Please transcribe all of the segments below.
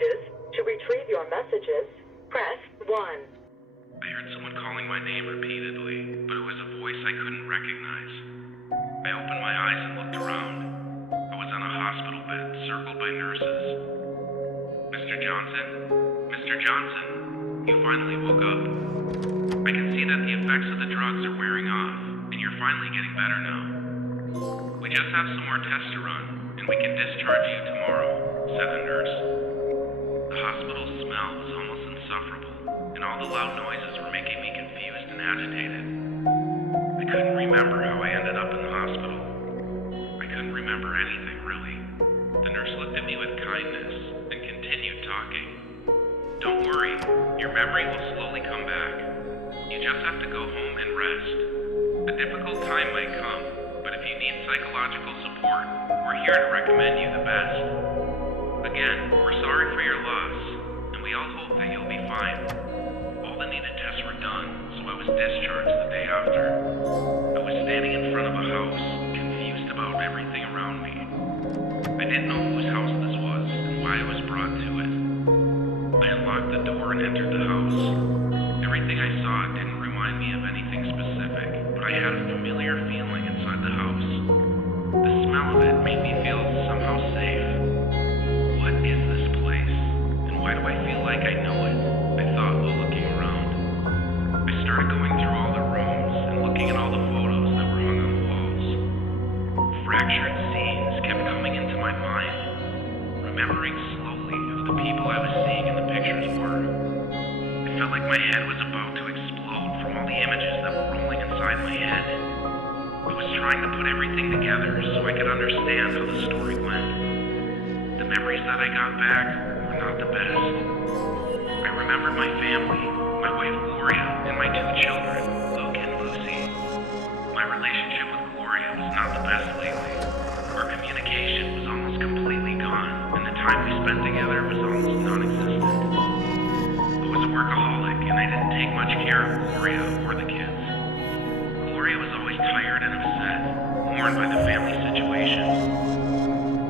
messages. To retrieve your messages, press 1. I heard someone calling my name repeatedly, but it was a voice I couldn't recognize. I opened my eyes and looked around. I was on a hospital bed, circled by nurses. Mr. Johnson? Mr. Johnson, you finally woke up. I can see that the effects of the drugs are wearing off, and you're finally getting better now. We just have some more tests to run, and we can discharge you tomorrow, said the nurse. The hospital smell was almost insufferable, and all the loud noises were making me confused and agitated. I couldn't remember how I ended up in the hospital. I couldn't remember anything, really. The nurse looked at me with kindness and continued talking. Don't worry, your memory will slowly come back. You just have to go home and rest. A difficult time might come, but if you need psychological support, we're here to recommend you the best. Again, we're sorry for your loss, and we all hope that you'll be fine. All the needed tests were done, so I was discharged the day after. I was standing in front of a house, confused about everything around me. I didn't know whose house this was and why I was brought to it. I unlocked the door and entered the house. Everything I saw didn't remind me of anything specific, but I had a familiar feeling inside the house. The smell of it made me feel somehow safe. What is this place? And why do I feel like I know it? I thought while looking around. I started going through all the rooms and looking at all the photos that were hung on the walls. Fractured scenes kept coming into my mind, remembering slowly of the people I was seeing in the pictures were. I felt like my head was about to explode from all the images that were rolling inside my head. I was trying to put everything together so I could understand how the story went. The memories that I got back were not the best. I remembered my family, my wife Gloria, and my 2 children, Luke and Lucy. My relationship with Gloria was not the best lately. Our communication was almost completely gone, and the time we spent together was almost non-existent. I was a workaholic, and I didn't take much care of Gloria or the kids. Gloria was always tired and upset, worn by the family situation.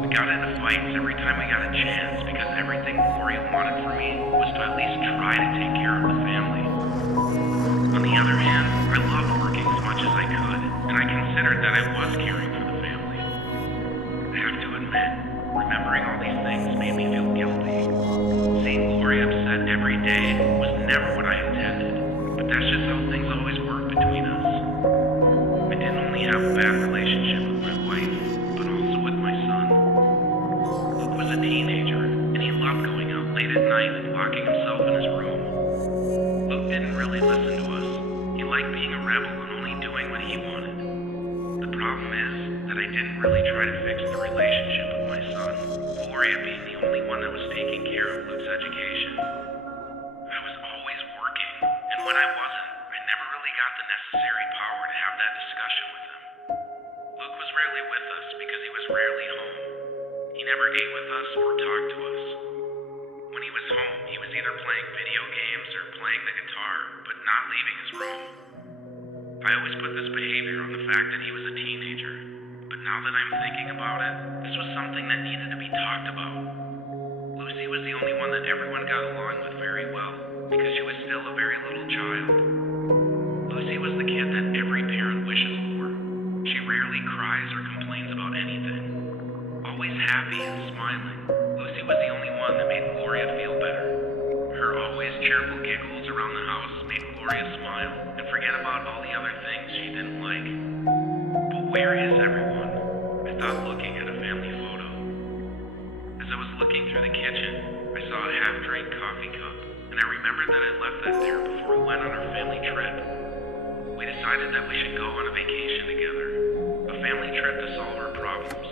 We got into fights every time we got a chance because everything Gloria wanted from me was to at least try to take care of the family. On the other hand, I loved working as much as I could, and I considered that I was caring for the family. I have to admit, remembering all these things made me feel guilty. Seeing Gloria upset every day was never what I intended, but that's just how things always work between us. I didn't only have a bad relationship with my wife, but also with my son. Luke was a teenager, and he loved going out late at night and locking himself in his room. Luke didn't really listen to us. He liked being a rebel and only doing what he wanted. The problem is that I didn't really try to fix the relationship with my son, Gloria being the only one that was taking care of Luke's education. I was always working, and when I wasn't, I never really got the necessary power to have that discussion with him. Luke was rarely with us because he was rarely home. He never ate with us or talked to us. When he was home, he was either playing video games or playing the guitar, but not leaving his room. I always put this behavior on the fact that he was a teenager, but now that I'm thinking about it, this was something that needed to be talked about. Lucy was the only one that everyone got along with very well, because she was still a very little child. Lucy was the kid that every parent wishes for. She rarely cries or complains about anything. Always happy and smiling, Lucy was the only one that made Gloria feel better. Her always cheerful giggles around the house made Gloria smile and forget about all the other things she didn't like. But where is everyone? I thought looking at a family photo. As I was looking through the kitchen, I saw a half-drained coffee cup, and I remembered that I left that there before we went on our family trip. We decided that we should go on a vacation together, a family trip to solve our problems.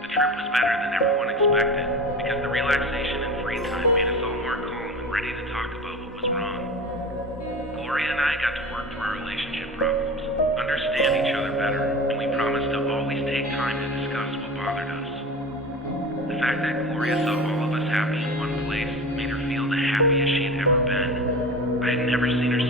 The trip was better than everyone expected, because the relaxation and free time made us all more calm and ready to talk about what was wrong. Gloria and I got to work through our relationship problems, understand each other better, and we promised to always take time to discuss what bothered us. The fact that Gloria saw all of us happy in one place made her feel the happiest she had ever been. I had never seen her